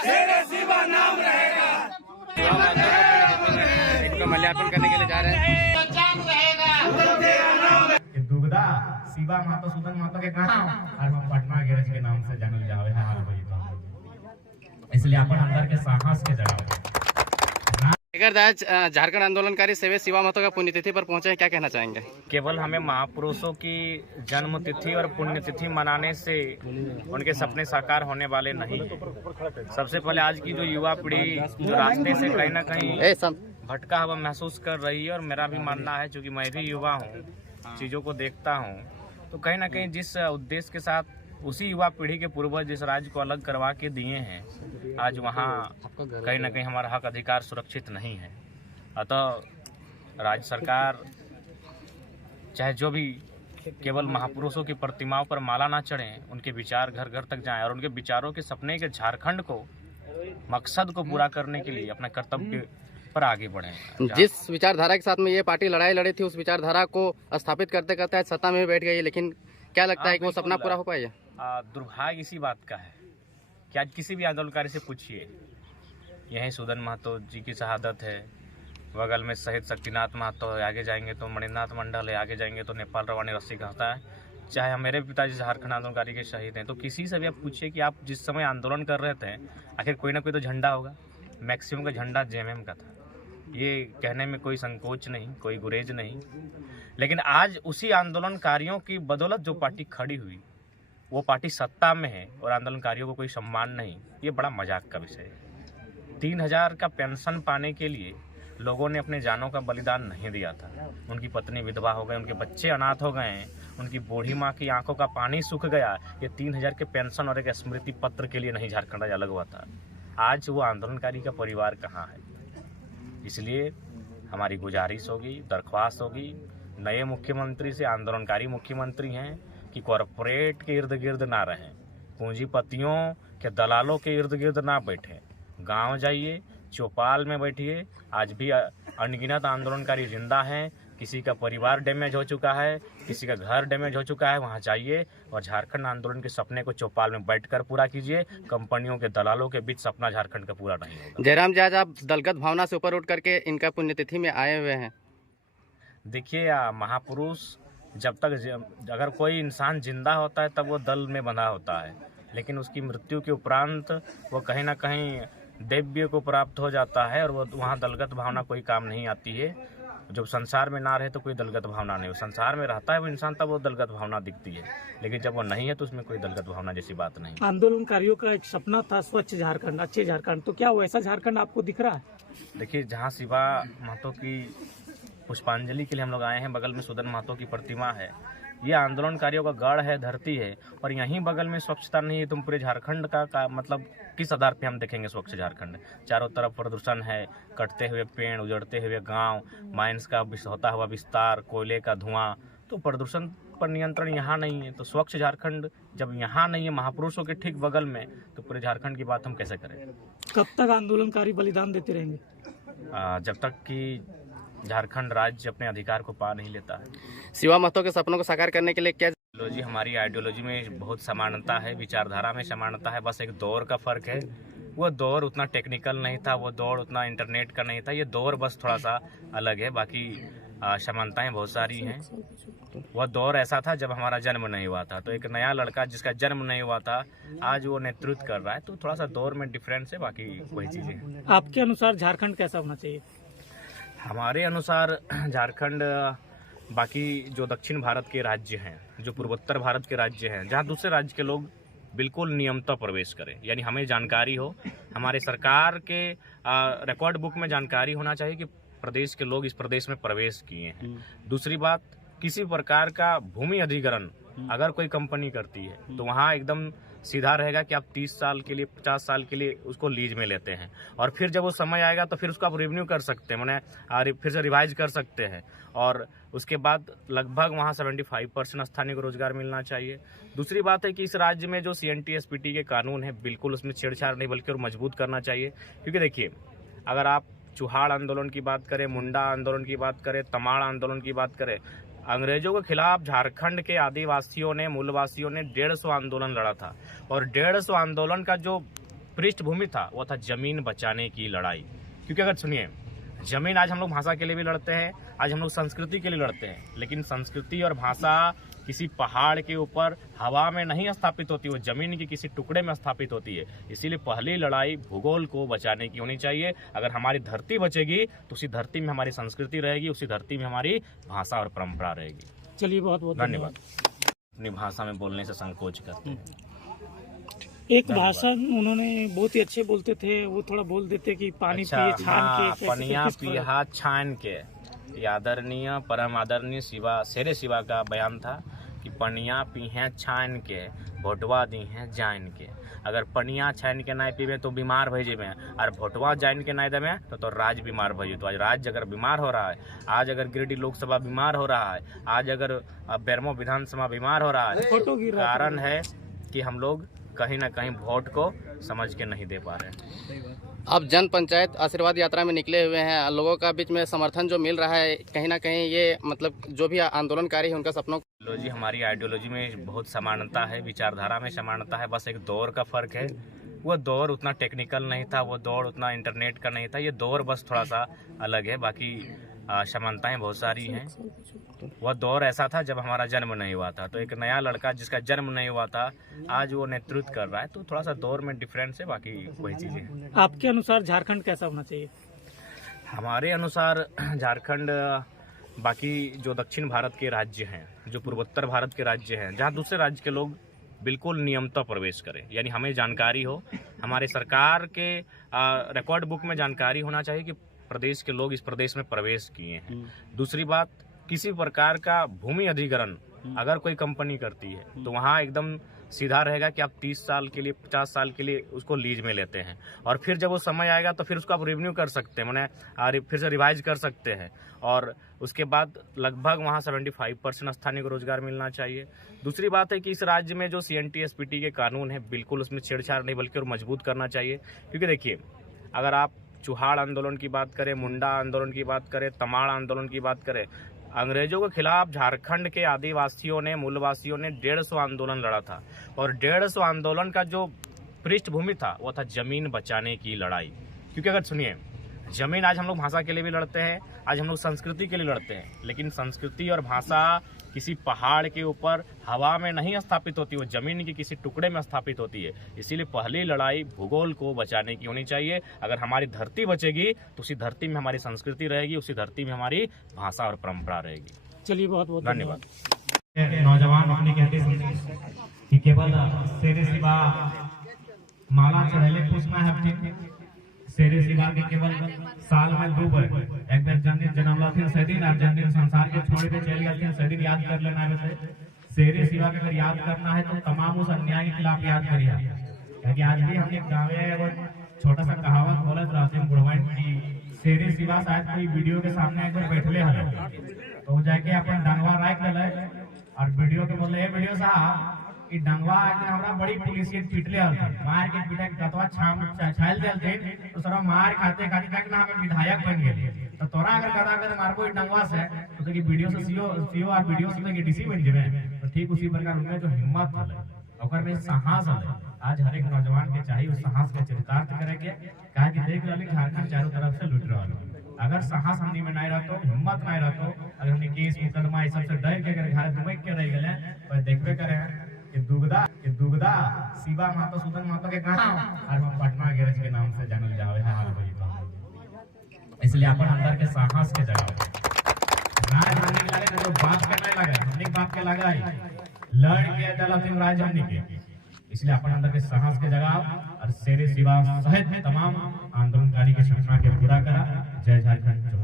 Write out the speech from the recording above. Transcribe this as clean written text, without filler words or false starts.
शेरे शिवा नाम रहेगा। इनको माल्यार्पण करने के लिए जा रहे हैं। दुगदा शिवा माता सुदन माता के गाना और पटना गैरेज के नाम से जानल जावे है हाल भाई तो इसलिए अपन अंदर के साहस के जगावे। आज झारखंड आंदोलनकारी सेवे शिवा महतो का पुण्यतिथि पर पहुंचे हैं, क्या कहना चाहेंगे? केवल हमें महापुरुषों की जन्म तिथि और पुण्यतिथि मनाने से उनके सपने साकार होने वाले नहीं। सबसे पहले आज की जो युवा पीढ़ी जो रास्ते से कहीं ना कहीं भटका हुआ महसूस कर रही है, और मेरा भी मानना है, क्योंकि मैं भी युवा हूँ, चीज़ों को देखता हूँ, तो कहीं ना कहीं जिस उद्देश्य के साथ उसी युवा पीढ़ी के पूर्वज जिस राज्य को अलग करवा के दिए हैं, आज वहाँ कहीं ना कहीं हमारा हक अधिकार सुरक्षित नहीं है। अतः राज्य सरकार चाहे जो भी केवल महापुरुषों की प्रतिमाओं पर माला ना चढ़ें, उनके विचार घर घर तक जाएं और उनके विचारों के सपने के झारखंड को मकसद को पूरा करने के लिए अपना कर्तव्य पर आगे बढ़ें। जिस विचारधारा के साथ में ये पार्टी लड़ाई लड़ी थी, उस विचारधारा को स्थापित करते करते आज सत्ता में बैठ गई, लेकिन क्या लगता है कि वो सपना पूरा हो पाएगा? दुर्भाग्य इसी बात का है कि आज किसी भी आंदोलनकारी से पूछिए, यहीं सुदन महतो जी की शहादत है, बगल में शहीद शक्तिनाथ महतो है, आगे जाएंगे तो मणिनाथ मंडल है, आगे जाएंगे तो नेपाल रवानी रस्सी कहता है, चाहे मेरे पिताजी झारखंड आंदोलनकारी के शहीद हैं। तो किसी से भी आप पूछिए कि आप जिस समय आंदोलन कर रहे थे, आखिर कोई ना कोई तो झंडा होगा। मैक्सिमम का झंडा जेएमएम का था, ये कहने में कोई संकोच नहीं, कोई गुरेज नहीं। लेकिन आज उसी आंदोलनकारियों की बदौलत जो पार्टी खड़ी हुई, वो पार्टी सत्ता में है और आंदोलनकारियों को कोई सम्मान नहीं। ये बड़ा मजाक का विषय है। 3000 का पेंशन पाने के लिए लोगों ने अपने जानों का बलिदान नहीं दिया था। उनकी पत्नी विधवा हो गए, उनके बच्चे अनाथ हो गए हैं, उनकी बूढ़ी माँ की आंखों का पानी सूख गया। ये 3000 के पेंशन और एक स्मृति पत्र के लिए नहीं झारखंड अलग हुआ था। आज वो आंदोलनकारी का परिवार कहाँ है? इसलिए हमारी गुजारिश होगी, दरख्वास्त होगी नए मुख्यमंत्री से, आंदोलनकारी मुख्यमंत्री हैं, कि कॉरपोरेट के इर्द गिर्द ना रहें, पूंजीपतियों के दलालों के इर्द गिर्द ना बैठें, गांव जाइए, चौपाल में बैठिए। आज भी अनगिनत आंदोलनकारी जिंदा हैं, किसी का परिवार डैमेज हो चुका है, किसी का घर डैमेज हो चुका है, वहां जाइए और झारखंड आंदोलन के सपने को चौपाल में बैठकर पूरा कीजिए। कंपनियों के दलालों के बीच सपना झारखंड का पूरा नहीं होगा। जयराम जी, आज आप दलगत भावना से ऊपर उठ करके इनका पुण्यतिथि में आए हुए हैं। देखिए, महापुरुष जब तक अगर कोई इंसान जिंदा होता है तब वो दल में बंधा होता है, लेकिन उसकी मृत्यु के उपरांत वो कहीं ना कहीं दैव्य को प्राप्त हो जाता है, और वो वहाँ दलगत भावना कोई काम नहीं आती है। जब संसार में ना रहे तो कोई दलगत भावना नहीं, संसार में रहता है वो इंसान तब वो दलगत भावना दिखती है, लेकिन जब वो नहीं है तो उसमें कोई दलगत भावना जैसी बात नहीं। आंदोलनकारियों का एक सपना था स्वच्छ झारखंड, अच्छे झारखंड, तो क्या वैसा झारखंड आपको दिख रहा है? देखिए, जहाँ शिवा महतो की पुष्पांजलि के लिए हम लोग आए हैं, बगल में सुदन महतो की प्रतिमा है। ये आंदोलनकारियों का गढ़ है, धरती है, और यहीं बगल में स्वच्छता नहीं है। तुम पूरे झारखंड का मतलब किस आधार पे हम देखेंगे स्वच्छ झारखंड? चारों तरफ प्रदूषण है, कटते हुए पेड़, उजड़ते हुए गांव, माइंस का होता हुआ विस्तार, कोयले का धुआं, तो प्रदूषण पर नियंत्रण यहाँ नहीं है। तो स्वच्छ झारखंड जब यहाँ नहीं है, महापुरुषों के ठीक बगल में, तो पूरे झारखंड की बात हम कैसे करें? कब तक आंदोलनकारी बलिदान देते रहेंगे? जब तक कि झारखंड राज्य अपने अधिकार को पा नहीं लेता है। शिवा महतो के सपनों को साकार करने के लिए क्या? आइडियोलॉजी, हमारी आइडियोलॉजी में बहुत समानता है, विचारधारा में समानता है, बस एक दौर का फर्क है। वो दौर उतना टेक्निकल नहीं था, वो दौर उतना इंटरनेट का नहीं था, ये दौर बस थोड़ा सा अलग है, बाकी समानताएं बहुत सारी हैं। वह दौर ऐसा था जब हमारा जन्म नहीं हुआ था, तो एक नया लड़का जिसका जन्म नहीं हुआ था आज वो नेतृत्व कर रहा है, तो थोड़ा सा दौर में डिफरेंस है, बाकी वही चीज़ें हैं। आपके अनुसार झारखंड कैसा होना चाहिए? हमारे अनुसार झारखंड बाकी जो दक्षिण भारत के राज्य हैं, जो पूर्वोत्तर भारत के राज्य हैं, जहाँ दूसरे राज्य के लोग बिल्कुल नियमतः प्रवेश करें, यानी हमें जानकारी हो, हमारे सरकार के रिकॉर्ड बुक में जानकारी होना चाहिए कि प्रदेश के लोग इस प्रदेश में प्रवेश किए हैं। दूसरी बात, किसी प्रकार का भूमि अधिग्रहण अगर कोई कंपनी करती है तो वहाँ एकदम सीधा रहेगा कि आप 30 साल के लिए, 50 साल के लिए उसको लीज में लेते हैं, और फिर जब वो समय आएगा तो फिर उसको आप रिन्यू कर सकते हैं, मैंने फिर से रिवाइज कर सकते हैं, और उसके बाद लगभग वहाँ 75% स्थानीय को रोजगार मिलना चाहिए। दूसरी बात है कि इस राज्य में जो CNT-SPT के कानून है, बिल्कुल उसमें छेड़छाड़ नहीं बल्कि और मजबूत करना चाहिए। क्योंकि देखिए, अगर आप चुहाड़ आंदोलन की बात करें, मुंडा आंदोलन की बात करें, तमाड़ आंदोलन की बात करें, अंग्रेजों के खिलाफ झारखंड के आदिवासियों ने, मूलवासियों ने 150 आंदोलन लड़ा था, और 150 आंदोलन का जो पृष्ठभूमि था वो था जमीन बचाने की लड़ाई। क्योंकि अगर सुनिए, जमीन आज हम लोग भाषा के लिए भी लड़ते हैं, आज हम लोग संस्कृति के लिए लड़ते हैं, लेकिन संस्कृति और भाषा किसी पहाड़ के ऊपर हवा में नहीं स्थापित होती, वो जमीन के किसी टुकड़े में स्थापित होती है। इसीलिए पहली लड़ाई भूगोल को बचाने की होनी चाहिए। अगर हमारी धरती बचेगी तो उसी धरती में हमारी संस्कृति रहेगी, उसी धरती में हमारी भाषा और परंपरा रहेगी। चलिए, बहुत बहुत धन्यवाद। अपनी भाषा में बोलने से संकोच करते हैं। एक भाषा उन्होंने बहुत ही अच्छे बोलते थे, वो थोड़ा बोल देते कि पानी पिए छान के, कैसे पनिया किस तरह? पिया छान के। ये आदरणीय परम आदरणीय शिवा शेरे शिवा का बयान था कि पनिया पी हैं छान के, भोटवा दी हैं जान के। अगर पनिया छान के ना पीबे तो बीमार भई जेबे, और भोटवा जान के ना देवे तो राज बीमार भई। तो आज राज्य अगर बीमार हो रहा है, आज अगर गिरिडीह लोकसभा बीमार हो रहा है, आज अगर बेरमो विधानसभा बीमार हो रहा है, फोटो गिर रहा था। कारण है कि हम लोग कहीं ना कहीं वोट को समझ के नहीं दे पा रहे हैं। अब जन पंचायत आशीर्वाद यात्रा में निकले हुए हैं, लोगों का बीच में समर्थन जो मिल रहा है, कहीं ना कहीं ये मतलब जो भी आंदोलनकारी है उनका सपनों आइडियोलॉजी, हमारी आइडियोलॉजी में बहुत समानता है, विचारधारा में समानता है, बस एक दौर का फर्क है। वो दौर उतना टेक्निकल नहीं था, वो दौर उतना इंटरनेट का नहीं था, ये दौर बस थोड़ा सा अलग है, बाकी समानताएं बहुत सारी हैं। वह दौर ऐसा था जब हमारा जन्म नहीं हुआ था, तो एक नया लड़का जिसका जन्म नहीं हुआ था आज वो नेतृत्व कर रहा है, तो थोड़ा सा दौर में डिफरेंस है, बाकी वही चीज़ें। आपके अनुसार झारखंड कैसा होना चाहिए? हमारे अनुसार झारखंड बाकी जो दक्षिण भारत के राज्य हैं, जो पूर्वोत्तर भारत के राज्य हैं, जहाँ दूसरे राज्य के लोग बिल्कुल नियमतः प्रवेश करें, यानी हमें जानकारी हो, हमारे सरकार के रिकॉर्ड बुक में जानकारी होना चाहिए कि प्रदेश के लोग इस प्रदेश में प्रवेश किए हैं। दूसरी बात, किसी प्रकार का भूमि अधिग्रहण अगर कोई कंपनी करती है तो वहाँ एकदम सीधा रहेगा कि आप 30 साल के लिए 50 साल के लिए उसको लीज में लेते हैं, और फिर जब वो समय आएगा तो फिर उसको आप रिन्यू कर सकते हैं, मैंने फिर से रिवाइज कर सकते हैं, और उसके बाद लगभग वहाँ 75% स्थानीय को रोजगार मिलना चाहिए। दूसरी बात है कि इस राज्य में जो CNT SPT के कानून है, बिल्कुल उसमें छेड़छाड़ नहीं बल्कि और मजबूत करना चाहिए। क्योंकि देखिए, अगर आप चुहाड़ आंदोलन की बात करें, मुंडा आंदोलन की बात करें, तमाड़ आंदोलन की बात करें, अंग्रेजों के खिलाफ झारखंड के आदिवासियों ने, मूलवासियों ने 150 आंदोलन लड़ा था, और 150 आंदोलन का जो पृष्ठभूमि था वो था जमीन बचाने की लड़ाई। क्योंकि अगर सुनिए, जमीन आज हम लोग भाषा के लिए भी लड़ते हैं, आज हम लोग संस्कृति के लिए लड़ते हैं, लेकिन संस्कृति और भाषा किसी पहाड़ के ऊपर हवा में नहीं स्थापित होती, वो जमीन के किसी टुकड़े में स्थापित होती है। इसीलिए पहली लड़ाई भूगोल को बचाने की होनी चाहिए। अगर हमारी धरती बचेगी तो उसी धरती में हमारी संस्कृति रहेगी, उसी धरती में हमारी भाषा और परंपरा रहेगी। चलिए, बहुत बहुत धन्यवाद। नौजवान अपनी कहते सुनते कि केवल शेरे शिवा माला चढ़ेले पुष्प है, शेरे शिवा के केवल साल में 2 बार, एक बार जन्मदिन जन्मलथिन से दिन, और जन्मदिन संसार के छोड़ के चले गए से दिन याद कर लेना है। शेरे शिवा के अगर याद करना है तो तमाम उस अन्याय के खिलाफ याद करिए, क्योंकि आज भी हम एक गाँव है वो छोटा सा कहावत बोलत रहते हैं बुढ़वाइन की, शेरे शिवा शायद कोई वीडियो के सामने एक बार बैठले हले तो जाके अपन डंगवा राख ले और वीडियो के बोले, वीडियो साहब ई डंगवा हमरा बड़ी पुलिसियत पीटले हल, मार के पीटा के गतवा छायल देल थे, तो सारा मार खाते खाते तक ना हम विधायक बन गए। तो तोरा अगर गदा कर मारबो ई डंगवा से तो कि वीडियो से सीओ और वीडियो से के डीसी बन जेबे। तो ठीक उसी प्रकार उनमें जो हिम्मत हल, ओकर में साहस हल, आज हर एक नौजवान के चाहिए उस साहस के चरितार्थ करे के, काहे कि देख रहले झारखंड चारों तरफ से लूट रहल। अगर साहस हमनी में नहीं रहतो, हिम्मत नहीं रहतो, अगर हमनी केस मुकदमा ये सब से डर के अगर घर दुबई के रह गेले, पर देखबे करे कि दुगदा शिवा मातो सुदन मातो के गांव और पटना गैरेज के नाम से जानल जावे है हाल भाई। तो इसलिए अपन अंदर के साहस के जगाओ, ना हमनी के लगे जो बात करने लगे, हमनी बात के लगा लड़ के दलथिन राज हमनी के, इसलिए अपन अंदर के साहस के जगाओ और शेरे शिवा सहित तमाम आंदोलनकारी के सपना के पूरा करा। जय झारखंड।